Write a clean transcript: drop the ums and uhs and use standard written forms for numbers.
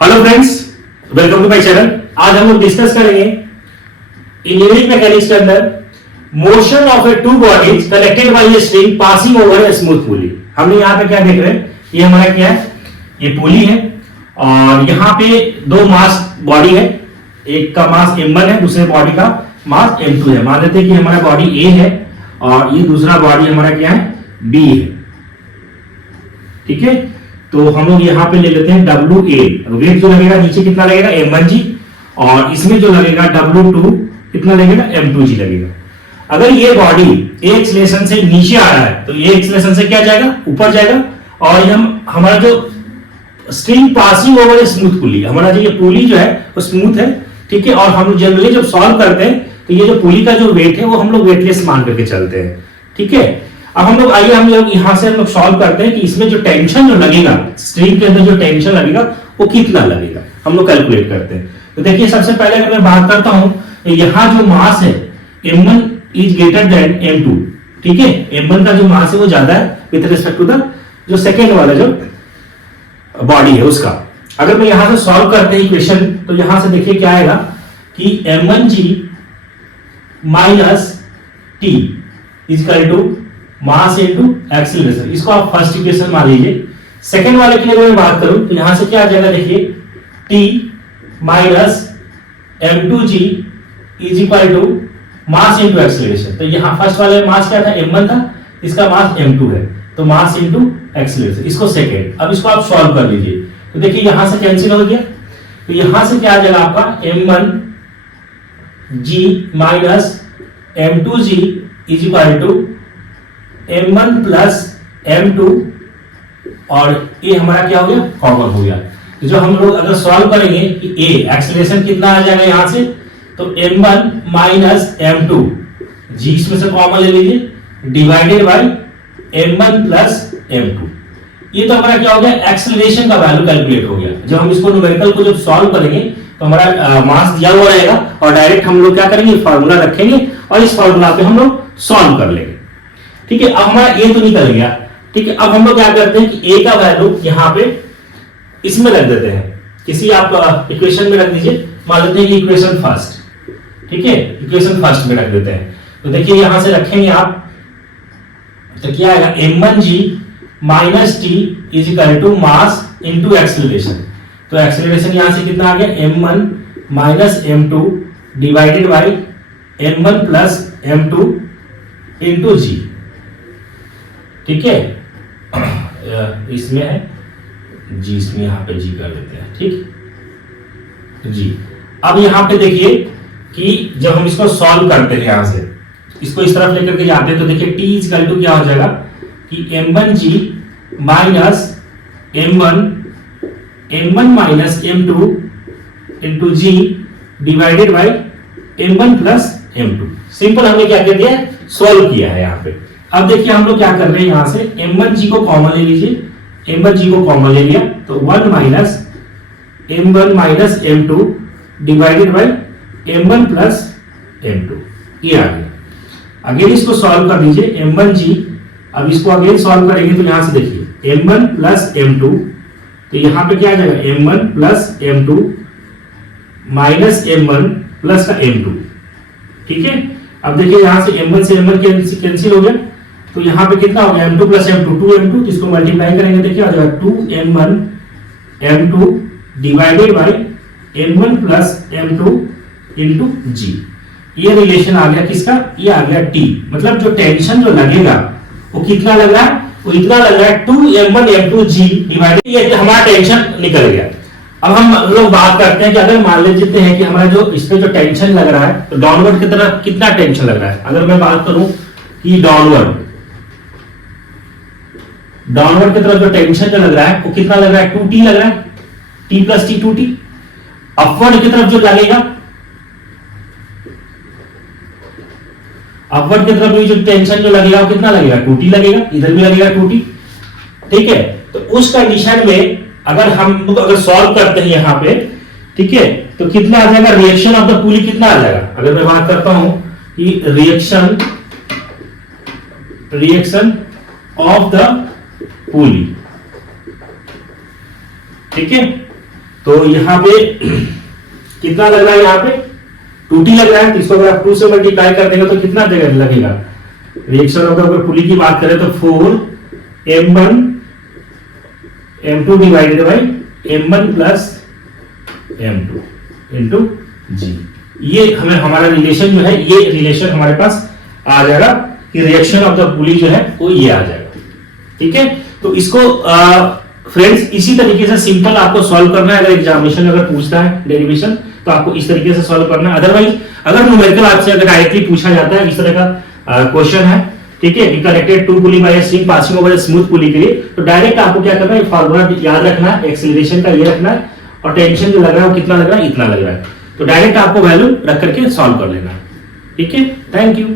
Hello friends, welcome to my channel. आज हम लोग डिस्कस करेंगे इंजीनियरिंग मैकेनिक्स के अंदर motion of a two bodies connected by a string passing over a smooth pulley. हमने यहाँ पे क्या देख रहे हैं, ये हमारा क्या है, ये पुली है और यहाँ पे दो मास बॉडी है, एक का मास m1 है, दूसरे बॉडी का मास m2 है। मान लेते हैं कि हमारा बॉडी a है और ये दूसरा बॉडी हमारा क्या है, b है। ठीक है, तो हम लोग यहाँ पे ले लेते हैं WA। वेट जो लगेगा नीचे कितना लगेगा, m1g, और इसमें जो लगेगा W2 कितना लगेगा, m2g लगेगा। अगर ये बॉडी a एक्सीलरेशन से नीचे आ रहा है तो ये एक्सीलरेशन से क्या जाएगा, ऊपर जाएगा। और हमारा जो स्ट्रिंग पासिंग ओवर स्मूथ पुली, हमारा जो ये पुली जो है वो स्मूथ है। ठीक है, और हम लोग जनरली जब सॉल्व करते हैं तो ये जो पुली का जो वेट है वो हम लोग वेटलेस मान करके चलते हैं। ठीक है, अब हम लोग यहां से हम लोग सॉल्व करते हैं कि इसमें जो टेंशन जो लगेगा, स्ट्रिंग के अंदर जो टेंशन लगेगा वो कितना लगेगा, हम लोग कैलकुलेट करते हैं। तो देखिए, सबसे पहले अगर मैं बात करता हूं तो यहाँ जो मास है m1 is greater than m2। ठीक है, m1 का जो मास है वो ज्यादा है विद रिस्पेक्ट टू द जो सेकेंड वाला जो बॉडी है उसका। अगर मैं यहां से सॉल्व करते हैं इक्वेशन तो यहां से देखिए क्या आएगा कि m1g minus t is equal to mass into acceleration. इसको आप फर्स्ट इक्वेशन मान लीजिए। सेकंड वाले के लिए मैं बात करूं तो यहां से क्या आ जाएगा, देखिए t minus m2g is equal to mass into acceleration. तो यहां फर्स्ट वाले मास क्या था, m1 था, इसका मास m2 है, तो मास इनटू एक्सीलरेशन। इसको सेकंड। अब इसको आप सॉल्व कर लीजिए तो देखिए यहां से कैंसिल हो गया, तो यहां से क्या आ जाएगा आपका m1g minus m2g is equal to m1 plus m2, और ये हमारा क्या हो गया, कॉमन हो गया। तो जो हम लोग अगर सॉल्व करेंगे कि a एक्सीलरेशन कितना आ जाएगा यहां से, तो m1 माइनस m2 g इसमें से कॉमन ले लीजिए, divided by m1 plus m2। ये तो हमारा क्या हो गया, एक्सीलरेशन का वैल्यू कैलकुलेट हो गया। जब हम इसको न्यूमेरिकल को जब सॉल्व करेंगे तो हमारा मास दिया हुआ रहेगा और डायरेक्ट हम लोग क्या करेंगे, फार्मूला रखेंगे और इस फार्मूला पे हम लोग सॉल्व कर लेंगे। ठीक है, अब हमारा ए तो निकल गया। ठीक है, अब हम लोग क्या करते हैं कि ए का वैल्यू यहाँ पे इसमें रख देते हैं, किसी आप इक्वेशन में रख दीजिए। मान लेते हैं कि इक्वेशन फर्स्ट। ठीक है, इक्वेशन फर्स्ट में रख देते हैं। तो देखिए यहां से रखेंगे आप तो क्या आएगा, m1g minus T is equal to mass into acceleration. तो एक्सीलरेशन यहां से कितना आ गया, m1 minus m2 divided by m1 plus m2 into g. ठीक है, इसमें है जी, इसमें यहां पे जी कर देते हैं। ठीक जी। अब यहां पे देखिए कि जब हम इसको सॉल्व करते हैं, यहां से इसको इस तरफ लेकर के जाते हैं तो देखिए t इज इक्वल टू क्या हो जाएगा कि m1g minus m1 minus m2 into G divided by m1 plus m2। Simple हमने क्या कर दिया, सॉल्व किया है यहाँ पे। अब देखिए हम लोग क्या कर रहे हैं, यहां से m1g को कॉमन ले लीजिए, m1g को कॉमन ले लिया तो 1 minus m1 minus m2 divided by m1 plus m2, ये आ गया। अगेन इसको सॉल्व कर दीजिए, m1g। अब इसको अगेन सॉल्व करेंगे तो यहां से देखिए m1 प्लस m2, तो यहां पे क्या आ जाएगा, m1 plus m2 minus m1 plus का m2। ठीक है, अब देखिए यहां से m1 से m1 कैंसिल हो गया, तो यहां पे कितना हो गया, m2 प्लस m2 2m2, इसको मल्टीप्लाई करेंगे देखिए आ जाएगा 2m1 m2 divided by m1 plus m2 into g। ये रिलेशन आ गया किसका, ये आ गया t। मतलब जो टेंशन जो लगेगा वो कितना लग रहा है, वो इतना लग रहा है 2m1 m2 g डिवाइडेड, ये हमारा टेंशन निकल गया। अब हम लोग बात करते हैं कि अगर मान लेते हैं कि हमारा जो इसमें जो टेंशन लग रहा है तो डाउनवर्ड की तरफ कितना टेंशन लग रहा है। अगर मैं बात करूं कि डाउनवर्ड की तरफ जो टेंशन जो लग रहा है वो कितना लग रहा है, 2t लग रहा है, t plus t 2t। Upward की तरफ जो लगेगा, अपवर्ड की तरफ जो टेंशन जो लगेगा वो कितना लगेगा, 2t लगेगा, इधर भी लगेगा 2t। ठीक है, तो उस कंडीशन में अगर हम अगर सॉल्व करते हैं यहां पे, ठीक है, तो कितना आ जाएगा, रिएक्शन ऑफ द पुली कितना आ जाएगा। अगर मैं बात करता हूं कि रिएक्शन ऑफ द पुली, ठीक है, तो यहाँ पे कितना लग रहा है, यहाँ पे 2t लग रहा है, तो इसको अगर आप 2 से मल्टीप्लाई कर देंगे तो कितना जगह लगेगा, रिएक्शन ऑफ द अगर पुली की बात करें तो 4m1 m2 divided by m1 plus m2 into g। ये हमें हमारा रिलेशन जो है, ये रिलेशन हमारे पास आ जाएगा कि रिएक्शन ऑफ द पुली जो है वो ये आ जाएगा। ठीक है, तो इसको फ्रेंड्स इसी तरीके से सिंपल आपको सॉल्व करना है। अगर एग्जामिनेशन अगर पूछता है डेरिवेशन तो आपको इस तरीके से सॉल्व करना है। अदरवाइज अगर न्यूमेरिकल आपसे अगर डायरेक्टली पूछा जाता है, इस तरह का क्वेश्चन है, ठीक है, connected to pulley by string passing over smooth pulley के लिए, तो डायरेक्ट आपको क्या करना है, फॉर्मूला याद रखना है, एक्सीलरेशन का ये रखना है और टेंशन जो लग रहा है वो कितना लग रहा है, इतना लग रहा है। तो डायरेक्ट आपको वैल्यू रख करके सॉल्व कर लेना है। ठीक है, थैंक यू।